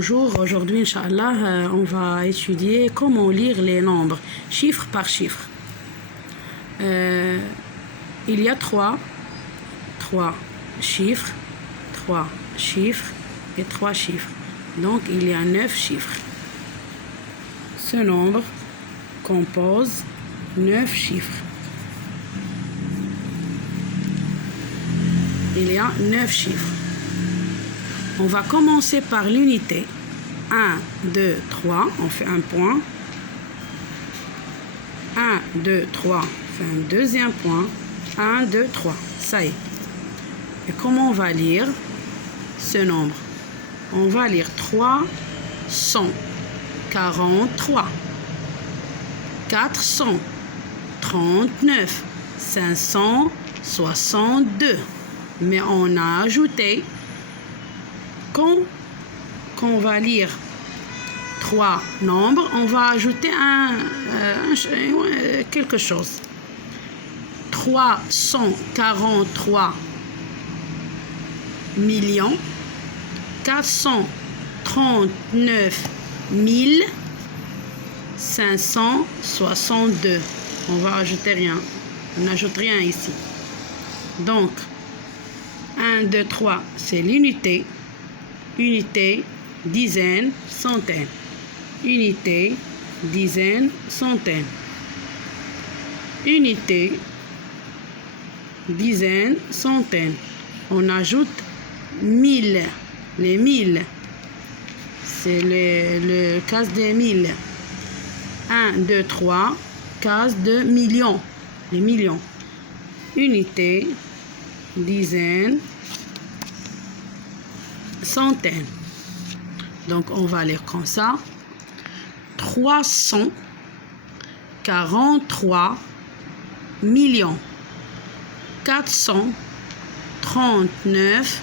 Bonjour, aujourd'hui, Inch'Allah, on va étudier comment lire les nombres, chiffre par chiffre. Il y a trois chiffres, et trois chiffres. Donc, il y a 9 chiffres. Ce nombre compose 9 chiffres. Il y a 9 chiffres. On va commencer par l'unité. 1, 2, 3, on fait un point. 1, 2, 3, on fait un deuxième point. 1, 2, 3, ça y est. Et comment on va lire ce nombre? On va lire 343, 439, 562. Mais on a ajouté, quand on va lire 3 nombres, on va ajouter quelque chose. 343 millions 439 562. On va ajouter rien. On n'ajoute rien ici. Donc, 1, 2, 3, c'est l'unité. Unité, dizaine, centaine. Unité, dizaine, centaine. Unité, dizaine, centaine. On ajoute 1000. Les 1000, c'est le case des 1000. 1, 2, 3, case de millions. Les millions. Unité, dizaine, centaine. Donc, on va lire comme ça. 343 millions 439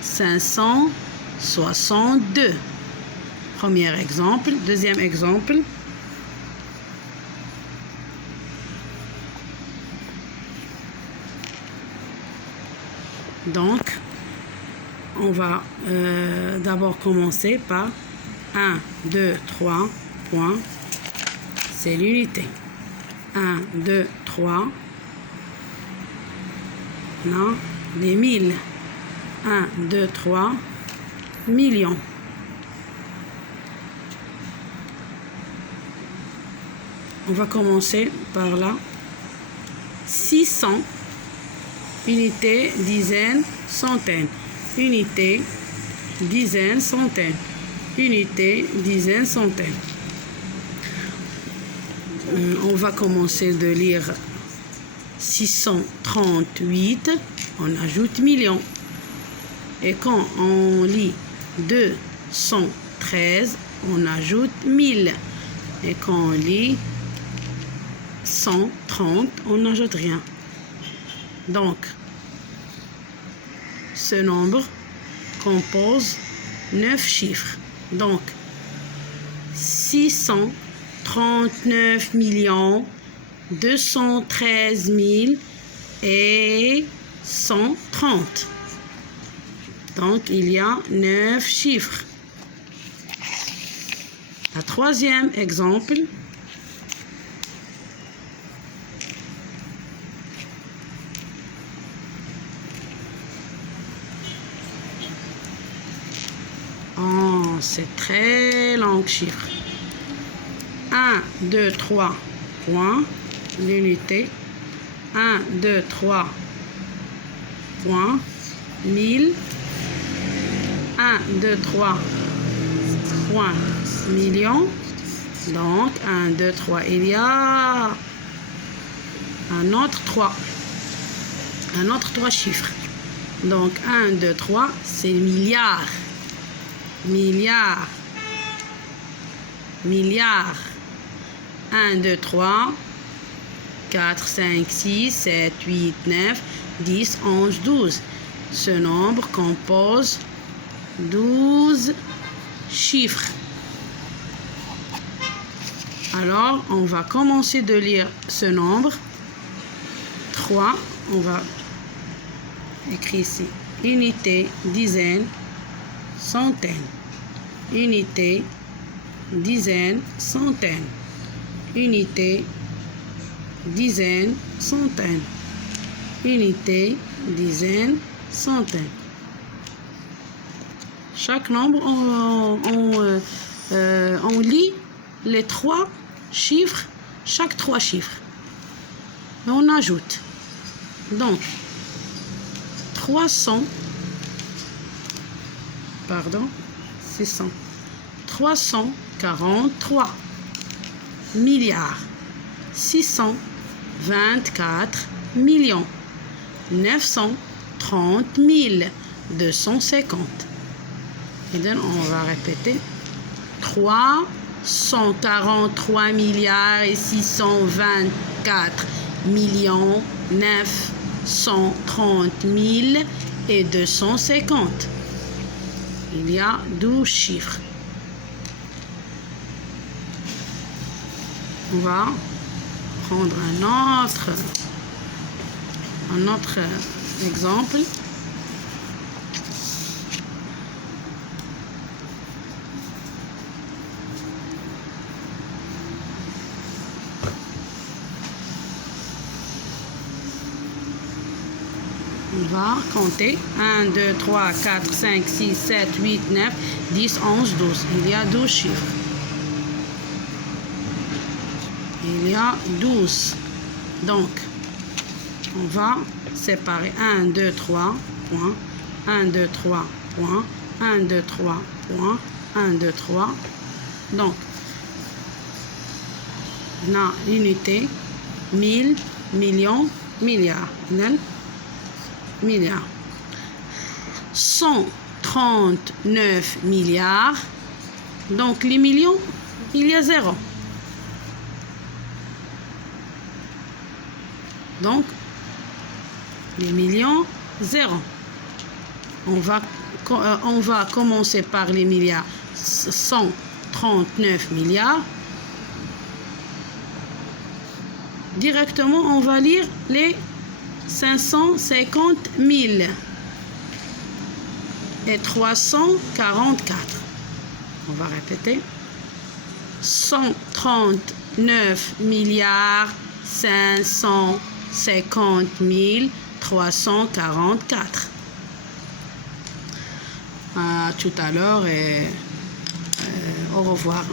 562. Premier exemple. Deuxième exemple. Donc, on va d'abord commencer par 1, 2, 3, points. C'est l'unité. 1, 2, 3. Non, les 1000. 1, 2, 3, millions. On va commencer par là. 600. Unité, dizaine, centaine. Unité, dizaine, centaine. Unité, dizaine, centaine. On va commencer de lire 638. On ajoute millions. Et quand on lit 213, on ajoute 1000. Et quand on lit 130, on n'ajoute rien. Donc, ce nombre compose 9 chiffres. Donc, 639 millions 213 000 et 130. Donc, il y a 9 chiffres. Le troisième exemple. Oh, c'est très long chiffre. 1, 2, 3, points, l'unité. 1, 2, 3, points, 1000. 1, 2, 3, points, millions. Donc, 1, 2, 3. Il y a un autre 3. Un autre 3 chiffres. Donc, 1, 2, 3, c'est milliards. Milliards. Milliards. 1, 2, 3, 4, 5, 6, 7, 8, 9, 10, 11, 12. Ce nombre compose 12 chiffres. Alors, on va commencer de lire ce nombre. 3, on va écrire ici. Unité, dizaine, centaine, unité, dizaine, centaine, unité, dizaine, centaine, unité, dizaine, centaine. Chaque nombre, on lit les 3 chiffres, chaque 3 chiffres. Et on ajoute. Donc, 343 milliards 624 millions 930 250. Et donc, on va répéter 343 milliards et 624 millions 930 250. Il y a 12 chiffres. On va prendre un autre exemple. On va compter 1, 2, 3, 4, 5, 6, 7, 8, 9, 10, 11, 12. Il y a 12 chiffres. Il y a 12. Donc, on va séparer 1, 2, 3, point, 1, 2, 3, point, 1, 2, 3, point, 1, 2, 3. Donc, on a unité, 1000, millions, milliards. Milliards. 139 milliards. Donc, les millions, il y a 0. Donc, les millions, 0. On va commencer par les milliards. 139 milliards. Directement, on va lire les 550 000 et 344. On va répéter. 139 milliards 550 344. À tout à l'heure et au revoir.